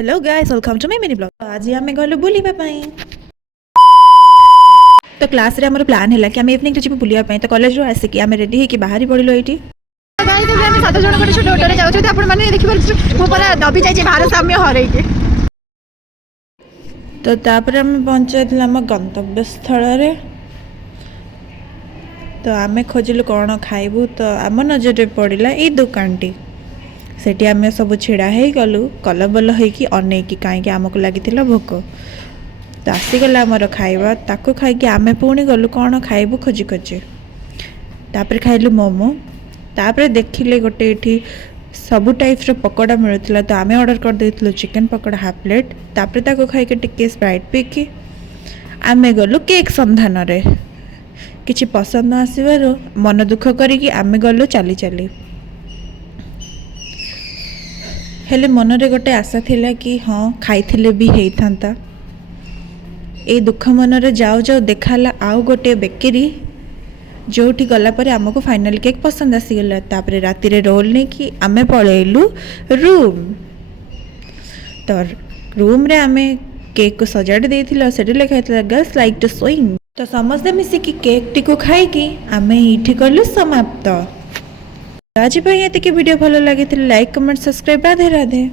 Hello guys welcome to my mini blog. आज आम गलु बुलिबा पई तो क्लास रे हमर प्लान हैला कि हम इवनिंग रे जेबे बुलिबा पई तो कॉलेज रो आसे कि हम रेडी हे कि बाहरी पड़िलो एठी गाइस हम 7 जण गोटे छोटे ऑटो रे जाउ छी आपण माने देखि परछु मो परा दबी जाय छी बाहर सामने हरै के तो तापर हम पहुंचैथिला हम गंतव्य स्थल रे। तो आमे खोजिलु कोन खाइबु तो आम नजर रे पड़िला ए दुकानटी सेठी आमे सब छिड़ा हे गलु कलबल हे कि अने कि काहे कि हमको लागिथिला भोक तो आसीगला आमर खाइबा ताको खाई कि आमे पुणी गलु कौन खाइबु खोजी खोजी तापर खाइलु मोमो तापर देखिले गोटे एठी सबु टाइप रो पकोड़ा मिलुथिला तो आमे ऑर्डर कर देथिलु चिकन पकोड़ा हाफ प्लेट तापर ताको खाई के टिके स्प्राइट पी के आमे गलु केक संधान रे किछि पसंद न आसीबारो मन दुख करी कि आमे गलु चाली चाली हेले मनरे गोटे आशा थिला कि हाँ खाइथिले भी हेइथांता ए दुख मनरे जाऊ जाऊ देखाला आउ गोटे बेकरी जोठी गला पर आमको फाइनल केक पसंद आसीगला तापर राति रे रोल नहीं कि आमे पळेलु रूम तो रूम रे आमे केक को सजाड़ देथिला सेटे लिखाइतला गर्ल्स लाइक टू स्विंग तो समस्त मिसी कि केक टी को खाई कि आमे इठी करलु समाप्त। आज वीडियो भल लगी like comment subscribe Radhe Radhe.